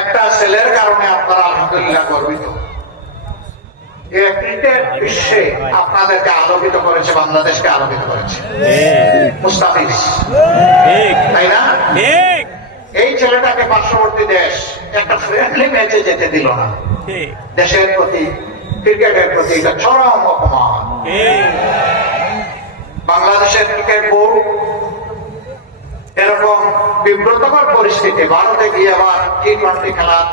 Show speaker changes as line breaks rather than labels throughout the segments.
একটা ছেলের কারণে আপনারা আলহামদুলিল্লাহ গর্বিত। ক্রিকেট বিশ্বে আপনাদেরকে আলোকিত করেছে বাংলাদেশকে আলোকিত করেছে। মুস্তাফিজ। তাই না? এই ছেলেটাকে পার্শ্ববর্তী দেশ একটা ফ্রেন্ডলি ম্যাচে যেতে দিল না। দেশের প্রতি ক্রিকেটের প্রতি এটা চরম অপমান। বাংলাদেশের ক্রিকেট বোর্ড এরকম বিব্রতকর পরিস্থিতি ভারতে গিয়ে আবার টি টোয়েন্টি খেলার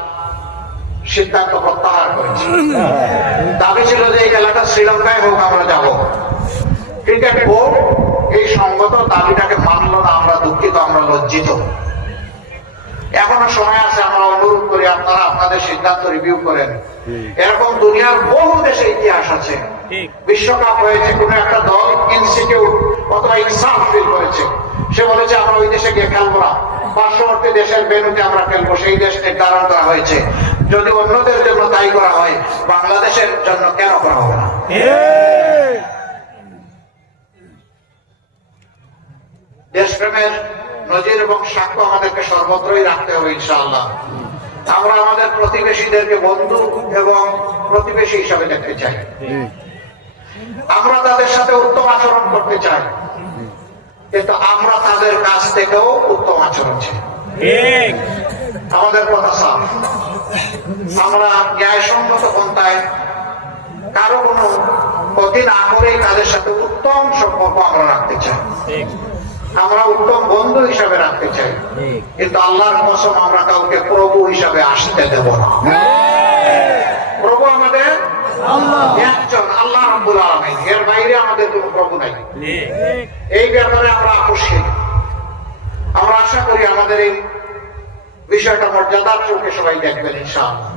সিদ্ধান্ত প্রত্যাহার করেছে। দাবি ছিল যে এই খেলাটা শ্রীলঙ্কায় হোক আমরা যাব। ক্রিকেট বোর্ড এই সঙ্গত দাবিটাকে মানল না আমরা দুঃখিত আমরা লজ্জিত। এখনও সময় আছে আমরা অনুরোধ করি আপনারা আপনাদের সিদ্ধান্ত রিভিউ করেন। এরকম দুনিয়ার বহু দেশে ইতিহাস আছে। বিশ্বকাপ হয়েছে কোন একটা দল ইনস্টিটিউট অথবা ইনসাফ ফিল করেছে। সে বলেছে আমরা ওই দেশে গিয়ে খেলব না। পার্শ্ববর্তী দেশের বেনুতে আমরা খেলব। সেই দেশ নির্ধারণ করা হয়েছে। যদি অন্যদের জন্য তাই করা হয় বাংলাদেশের জন্য কেন করা হবে না? দেশপ্রেমের নজির এবং সাক্ষ্য আমাদেরকে সর্বত্রই রাখতে হবে ইনশাআল্লাহ। আমরা আমাদের প্রতিবেশীদেরকে বন্ধু এবং প্রতিবেশী হিসাবে দেখতে চাই। আমরা তাদের সাথে উত্তম আচরণ করতে চাই। কিন্তু আমরা তাদের কাছ থেকেও উত্তম আচরণ
ঠিক।
আমাদের কথা সাফ আমরা ন্যায়সঙ্গত পন্থায় কারও কোনো ক্ষতি না করেই তাদের সাথে উত্তম সম্পর্ক আমরা রাখতে চাই। আমরা উত্তম বন্ধু হিসাবে রাখতে চাই। কিন্তু আল্লাহর কসম আমরা কাউকে প্রভু হিসাবে আসতে দেব না। আমাদের একজন আল্লাহ রব্বুল আলমিন। এর বাইরে আমাদের কোনো প্রভু নাই।
ঠিক
এই ব্যাপারে আমরা আকর্ষিত আমরা আশা করি আমাদের এই বিষয়টা মর্যাদার চোখে সবাই দেখবেন ইনশাআল্লাহ।